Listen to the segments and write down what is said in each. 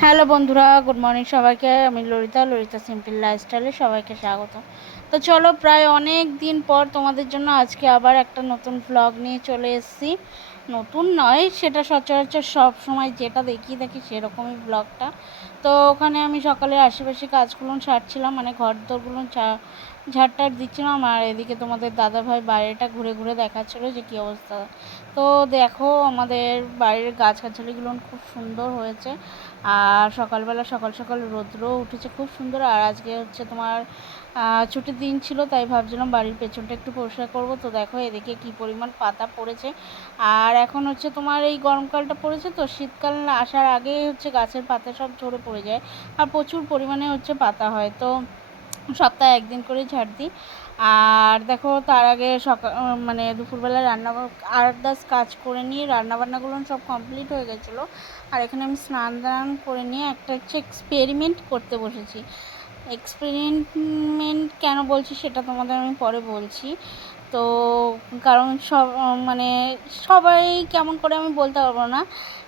Hello বন্ধুরা good morning সবাইকে। আমি ললিতা ললিতা সিম্পল লাইফস্টাইলে সবাইকে স্বাগত। তো চলো প্রায় অনেক দিন পর তোমাদের জন্য আজকে আবার একটা নতুন ব্লগ নিয়ে চলে এসেছি। নতুন নয়, সেটা সচরাচর সব সময় যেটা দেখি দেখি সেরকমই ব্লগটা তো ওখানে আমি সকালে আশেপাশে কাজগুলো সারছিলাম মানে ঘর দরগুলো ঝাড়টার দিচ্ছিলাম। আর এদিকে তোমাদের দাদাভাই বাইরেটা ঘুরে ঘুরে দেখাচ্ছিলো যে কী অবস্থা। তো দেখো, আমাদের বাড়ির গাছগাছালিগুলো খুব সুন্দর হয়েছে। আর সকালবেলা সকাল সকাল রোদ্রও উঠেছে খুব সুন্দর। আর আজকে হচ্ছে তোমার ছুটির দিন ছিল, তাই ভাবছিলাম বাড়ির পেছনটা একটু পরিষ্কার করব। তো দেখো এদিকে কি পরিমাণ পাতা পড়েছে। আর এখন হচ্ছে তোমার এই গরমকালটা পড়েছে তো, শীতকাল আসার আগে হচ্ছে গাছের পাতা সব ঝরে পড়ে যায়। আর প্রচুর পরিমাণে হচ্ছে পাতা হয়। তো সপ্তাহে একদিন করে ঝাড় দিই। আর দেখো তার আগে সকাল মানে দুপুরবেলা রান্না আদার্স কাজ করে নিয়ে রান্নাবান্নাগুলো সব কমপ্লিট হয়ে গেছিল। আর এখানে আমি স্নান দান করে নিয়ে একটা হচ্ছে এক্সপেরিমেন্ট করতে বসেছি। এক্সপেরিমেন্ট কেন বলছি সেটা তোমাদের আমি পরে বলছি। তো কারণ সব মানে সবাই কেমন করে আমি বলতে পারব না,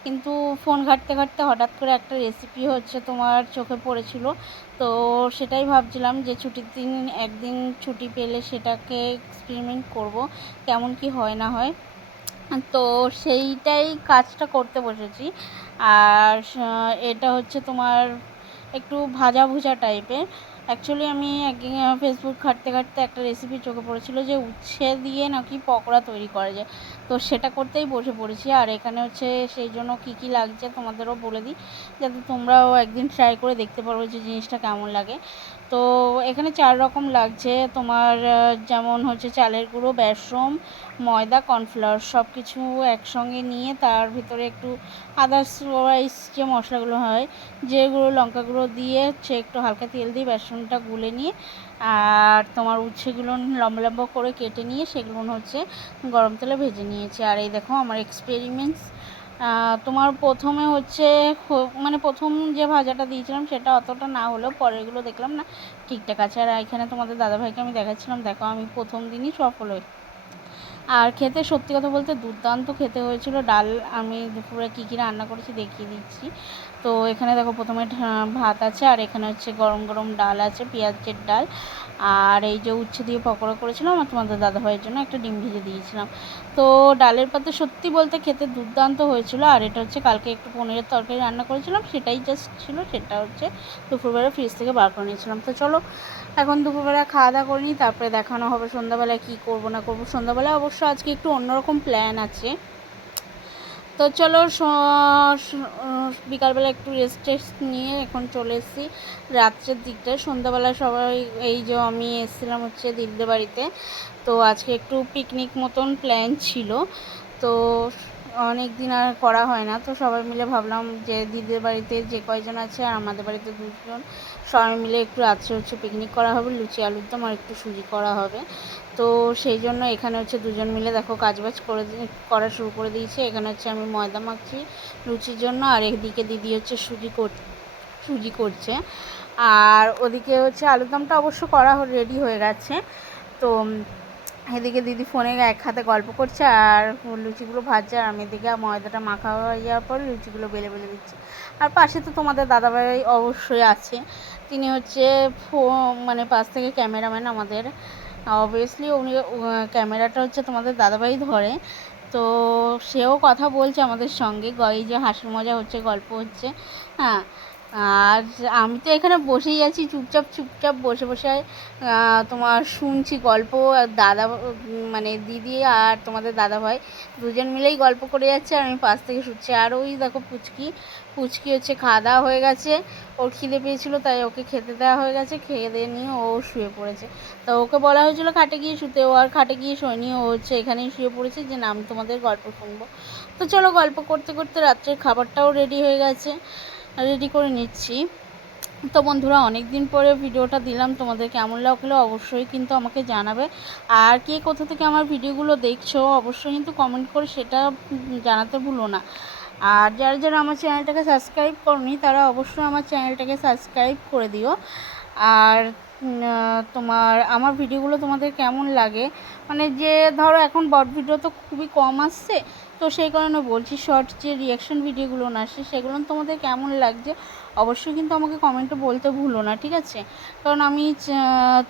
কিন্তু ফোন ঘাঁটতে ঘাঁটতে হঠাৎ করে একটা রেসিপি হচ্ছে তোমার চোখে পড়েছিল। তো সেটাই ভাবছিলাম যে ছুটির দিন একদিন ছুটি পেলে সেটাকে এক্সপেরিমেন্ট করব, কেমন কি হয় না হয়। তো সেইটাই কাজটা করতে বসেছি। আর এটা হচ্ছে তোমার একটু ভাজা ভুজা টাইপের অ্যাকচুয়ালি আমি একদিন ফেসবুক ঘাঁটতে ঘাঁটতে একটা রেসিপি চোখে পড়েছিল যে উচ্ছে দিয়ে নাকি পকোড়া তৈরি করা যায়। তো সেটা করতেই বসে পড়েছি। আর এখানে হচ্ছে সেই জন্য কী কী লাগছে তোমাদেরও বলে দিই, যাতে তোমরাও একদিন ট্রাই করে দেখতে পারো যে জিনিসটা কেমন লাগে। তো এখানে চার রকম লাগছে। তোমার যেমন হচ্ছে চালের গুঁড়ো বেসম ময়দা, কর্নফ্লাওয়ার সব কিছু একসঙ্গে নিয়ে তার ভিতরে একটু আদার্স ওয়াইস যে মশলাগুলো হয়, যেগুলো লঙ্কা গুঁড়ো দিয়ে হচ্ছে একটু হালকা তেল দিয়ে বেসনটা গুলে নিয়ে আর তোমার উচ্ছেগুলো লম্বা লম্বা করে কেটে নিয়ে সেগুলো হচ্ছে গরম তেলে ভেজে নিয়েছি। আর এই দেখো আমার এক্সপেরিমেন্টস তোমার প্রথমে হচ্ছে মানে প্রথম যে ভাজাটা দিয়েছিলাম সেটা অতটা না হলেও পরেরগুলো দেখলাম না ঠিকঠাক আছে। আর এখানে তোমাদের দাদাভাইকে আমি দেখাচ্ছিলাম, দেখো আমি প্রথম দিনই সফল হই আর খেতে সত্যি কথা বলতে দুর্দান্ত খেতে হয়েছিল ডাল। আমি দুপুরে কী কী রান্না করেছি দেখিয়ে দিচ্ছি। তো এখানে দেখো প্রথমে ভাত আছে আর এখানে হচ্ছে গরম গরম ডাল আছে, পেঁয়াজের ডাল। আর এই যে উচ্ছে দিয়ে পকোড়া করেছিলাম, আর তোমাদের দাদাভাইয়ের জন্য একটা ডিম ভেজে দিয়েছিলাম। তো ডালের পাতা সত্যি বলতে খেতে দুর্দান্ত হয়েছিল, আর এটা হচ্ছে কালকে একটু পনিরের তরকারি রান্না করেছিলাম, সেটাই জাস্ট ছিল, সেটা হচ্ছে দুপুরবেলা ফ্রিজ থেকে বার করে নিয়েছিলাম। তো চলো, এখন দুপুরবেলা খাওয়া দাওয়া করিনি তারপরে দেখানো হবে সন্ধ্যাবেলায় কী করব না করব। সন্ধ্যাবেলায় অবশ্য আজকে একটু অন্যরকম প্ল্যান আছে। তো চলো বিকালবেলা একটু রেস্ট টেস্ট নিয়ে এখন চলে এসেছি। রাত্রের দিকটায় সন্ধ্যাবেলা সবাই, এই যে আমি এসেছিলাম হচ্ছে দিদিদের বাড়িতে। তো আজকে একটু পিকনিক মতন প্ল্যান ছিল। তো অনেক দিন আর করা হয় না। তো সবাই মিলে ভাবলাম যে দিদির বাড়িতে যে কয়জন আছে আর আমাদের বাড়িতে দুজন, সবাই মিলে একটু রাত্রে হচ্ছে পিকনিক করা হবে, লুচি, আলুর দম আর একটু সুজি করা হবে। তো সেই জন্য এখানে হচ্ছে দুজন মিলে দেখো কাজবাজ করে করা শুরু করে দিয়েছে। এখানে হচ্ছে আমি ময়দা মাখছি লুচির জন্য আর এদিকে দিদি হচ্ছে সুজি কর, সুজি করছে। আর ওদিকে হচ্ছে আলুরদমটা অবশ্য করা রেডি হয়ে গেছে। তো এদিকে দিদি ফোনে এক হাতে গল্প করছে আর লুচিগুলো ভাজছে, আর আমি এদিকে ময়দাটা মাখা হয়ে যাওয়ার পর লুচিগুলো বেলে বেলে দিচ্ছি। আর পাশে তো তোমাদের দাদাভাই অবশ্যই আছে। তিনি হচ্ছে ফো মানে পাশ থেকে ক্যামেরাম্যান আমাদের। অবভিয়াসলি উনি ক্যামেরাটা হচ্ছে তোমাদের দাদাভাই ধরে। তো সেও কথা বলছে আমাদের সঙ্গে। এই যে হাসি মজা হচ্ছে, গল্প হচ্ছে। হ্যাঁ আর আমি তো এখানে বসেই আছি, চুপচাপ চুপচাপ বসে বসে। তোমার শুনছি গল্প দাদা মানে দিদি আর তোমাদের দাদা ভাই দুজন মিলেই গল্প করে যাচ্ছে, আর আমি পাশ থেকে শুনছি আর ওই দেখো পুচকি পুচকি হচ্ছে খাওয়া দাওয়া হয়ে গেছে। ওর খিদে পেয়েছিল, তাই ওকে খেতে দেওয়া হয়ে গেছে। খেয়ে দিয়ে নিয়ে ও শুয়ে পড়েছে। তো ওকে বলা হয়েছিল খাটে গিয়ে শুতে। ও আর খাটে গিয়ে শোয়নি, ও হচ্ছে এখানেই শুয়ে পড়েছে। যে না আমি তোমাদের গল্প শুনব। তো চলো গল্প করতে করতে রাত্রের খাবারটাও রেডি হয়ে গেছে। রেডি করে নিচ্ছি। তো বন্ধুরা অনেক দিন পরে ভিডিওটা দিলাম, তোমাদের কেমন লাগল অবশ্যই কিন্তু আমাকে জানাবে। আর কে কোথা থেকে আমার ভিডিওগুলো দেখছ, অবশ্যই কিন্তু কমেন্ট করে সেটা জানাতে ভুলো না। আর যারা যারা আমার চ্যানেলটাকে সাবস্ক্রাইব করনি, তারা অবশ্যই আমার চ্যানেলটাকে সাবস্ক্রাইব করে দিও। আর তোমার, আমার ভিডিওগুলো তোমাদের কেমন লাগে? মানে যে, ধরো এখন বট ভিডিও তো খুবই কম আসছে, তো সেই কারণে বলছি শর্ট যে রিয়াকশন ভিডিওগুলো না আসে সেগুলো তোমাদের কেমন লাগছে? অবশ্যই কিন্তু আমাকে কমেন্টে বলতে ভুলো না, ঠিক আছে? কারণ আমি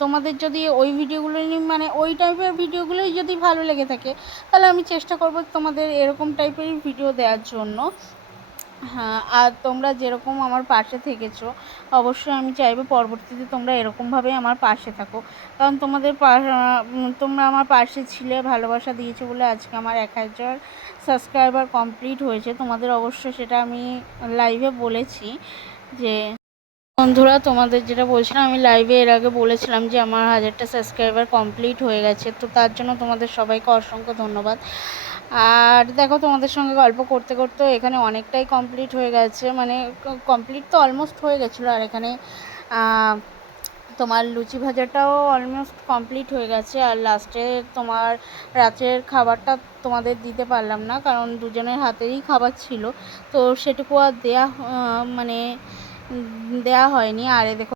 তোমাদের যদি ওই ভিডিওগুলো মানে ওই টাইপের ভিডিওগুলোই যদি ভালো লেগে থাকে, তাহলে আমি চেষ্টা করব তোমাদের এরকম টাইপের ভিডিও দেওয়ার জন্য। হ্যাঁ আর তোমরা যেরকম আমার পাশে থেকেছো, অবশ্যই আমি চাইব পরবর্তীতে তোমরা এরকমভাবেই আমার পাশে থাকো। কারণ তোমাদের তোমরা আমার পাশে ছিলে, ভালোবাসা দিয়েছ বলে আজকে আমার এক হাজার সাবস্ক্রাইবার কমপ্লিট হয়েছে। তোমাদের অবশ্যই সেটা আমি লাইভে বলেছি যে, বন্ধুরা, তোমাদের যেটা বলছিলাম, আমি লাইভে এর আগে বলেছিলাম যে আমার হাজারটা সাবস্ক্রাইবার কমপ্লিট হয়ে গেছে। তো তার জন্য তোমাদের সবাইকে অসংখ্য ধন্যবাদ। আর দেখো তোমাদের সঙ্গে গল্প করতে করতে এখানে অনেকটাই কমপ্লিট হয়ে গেছে মানে কমপ্লিট তো অলমোস্ট হয়ে গেছিল, আর এখানে তোমার লুচি ভাজাটাও অলমোস্ট কমপ্লিট হয়ে গেছে, আর লাস্টে তোমার রাতের খাবারটা তোমাদের দিতে পারলাম না, কারণ দুজনের হাতেরই খাবার ছিল, তো সেটুকু আর দেয়া মানে দেয়া হয়নি, আর দেখো